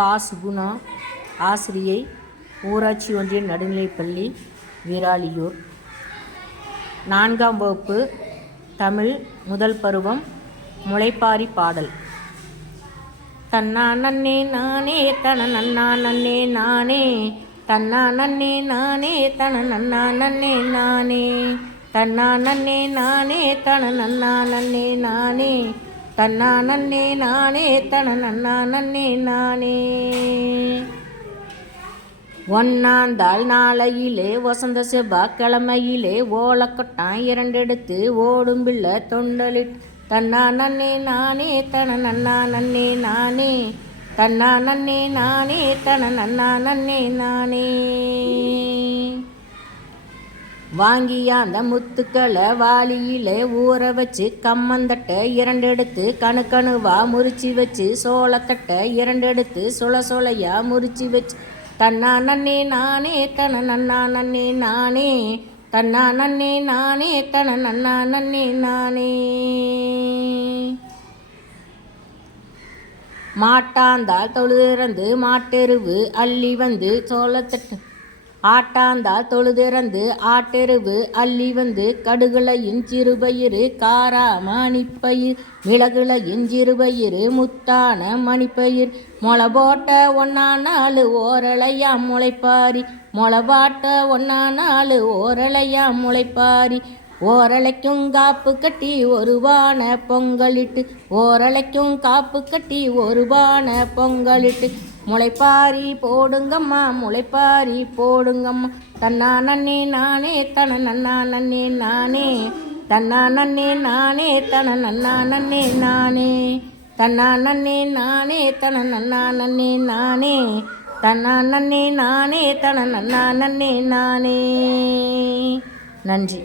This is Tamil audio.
பா. சுகுணா, ஆசிரியை, ஊராட்சி ஒன்றிய நடுநிலைப்பள்ளி, விராலியூர். 4ஆம் வகுப்பு தமிழ், முதல் பருவம். முளைப்பாரி பாடல். தன்னா நன்னே நானே தன நன்னா நன்னே நானே, தன்னா நன்னே நானே தன நன்னா நன்னே நானே, தன்னா நன்னே நானே தன நன்னா நன்னே நானே, தன்னா நன்னே நானே தன நன்னா நன்னே நானே. ஒன்னாந்தாள் நாளையிலே வசந்த செவ்வாய்க்கிழமையிலே ஓலக்கொட்டான் 2 எடுத்து ஓடும் பிள்ளை தொண்டலிட்டு தன்னா நன்னே நானே தன நன்னா நன்னே நானே, தன்னா நன்னே நானே தன நன்னா நன்னே நானே. வாங்கியா அந்த முத்துக்களை வாளியிலே ஊற வச்சு கம்மந்தட்டை 2 எடுத்து கணுவா முறிச்சு வச்சு சோளத்தட்டை 2 எடுத்து சொலையா முறிச்சு வச்சு தன்னா நன்னே நானே தன நன்னா நன்னே நானே, தன்னா நன்னே நானே தன நன்னா நன்னே நானே. மாட்டாந்தால் தொழுதிறந்து மாட்டெருவு அள்ளி வந்து சோளத்தட்டு, ஆட்டாந்தால் தொழுதிறந்து ஆட்டெருவு அள்ளி வந்து கடுகுளையின் சிறுபயிறு காரா மணிப்பயிர், மிளகுளையின் சிறுபயிறு முத்தான மணிப்பயிர், மொளை போட்ட 1ஆம் நாள் ஓரளையாம் முளைப்பாரி, மொளை போட்ட 1ஆம் நாள் ஓரளையாம் முளைப்பாரி. ஓரளைக்கும் காப்பு கட்டி ஒரு பானை பொங்கலிட்டு, ஓரளைக்கும் காப்பு கட்டி ஒரு பானை பொங்கலிட்டு, முளைப்பாரி போடுங்கம்மா முளைப்பாரி போடுங்கம்மா, தன்னா நன்னே நானே தன நன்னா நன்னே நானே, தன்னா நன்னே நானே தன நன்னா நன்னே நானே, தன்னா நன்னே நானே தன நன்னா நன்னே நானே, தன்னா நன்னே நானே தன நன்னா நன்னே நானே. நன்றி.